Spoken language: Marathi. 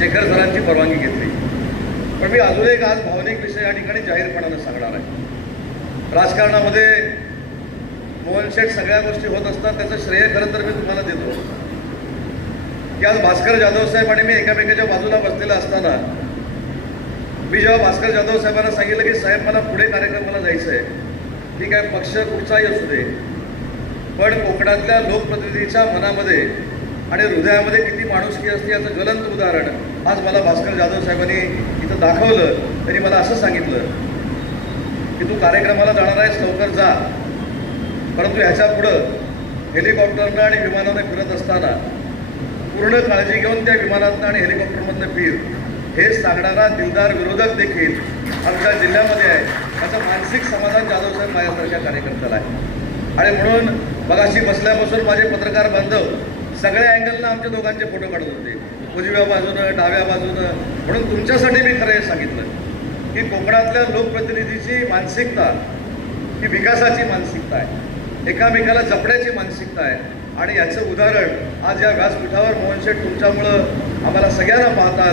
शेखर सरांची परवानगी घेतली. पण मी अजून एक आज भावनिक विषय या ठिकाणी जाहीरपणानं सांगणार आहे. राजकारणामध्ये मोहन शेठ सगळ्या गोष्टी होत असतात, त्याचं श्रेय खरं तर मी तुम्हाला देतो की आज भास्कर जाधव साहेब आणि मी एकामेकाच्या बाजूला बसलेला असताना मी जेव्हा भास्कर जाधव साहेबांना सांगितलं की साहेब मला पुढे कार्यक्रमाला जायचं आहे, ठीक आहे पक्ष कुठचाही असू दे, पण कोकणातल्या लोकप्रतिनिधीच्या मनामध्ये आणि हृदयामध्ये किती माणुसकी असते याचं ज्वलंत उदाहरण आज मला भास्कर जाधव साहेबांनी इथं दाखवलं. त्यांनी मला असं सांगितलं की तू कार्यक्रमाला जाणार आहेस, लवकर जा, परंतु ह्याच्या पुढं हेलिकॉप्टरनं आणि विमानानं फिरत असताना पूर्ण काळजी घेऊन त्या विमानातनं आणि हेलिकॉप्टरमधनं फिर, हे सांगणारा दिलदार विरोधक देखील आमच्या जिल्ह्यामध्ये आहे. त्याचं मानसिक समाधान जाधव साहेब माझ्यासारख्या कार्यकर्त्याला आहे. आणि म्हणून मगाशी बसल्यापासून माझे पत्रकार बांधव सगळ्या अँगलनं आमच्या दोघांचे फोटो काढत होते, उजव्या बाजूनं डाव्या बाजूनं. म्हणून तुमच्यासाठी मी खरं हे सांगितलं की कोकणातल्या लोकप्रतिनिधीची मानसिकता ही विकासाची मानसिकता आहे, एकामेकाला जपण्याची मानसिकता आहे. आणि याचं उदाहरण आज या व्यासपीठावर मोहन शेठ तुमच्यामुळं आम्हाला सगळ्यांना पाहता आलं.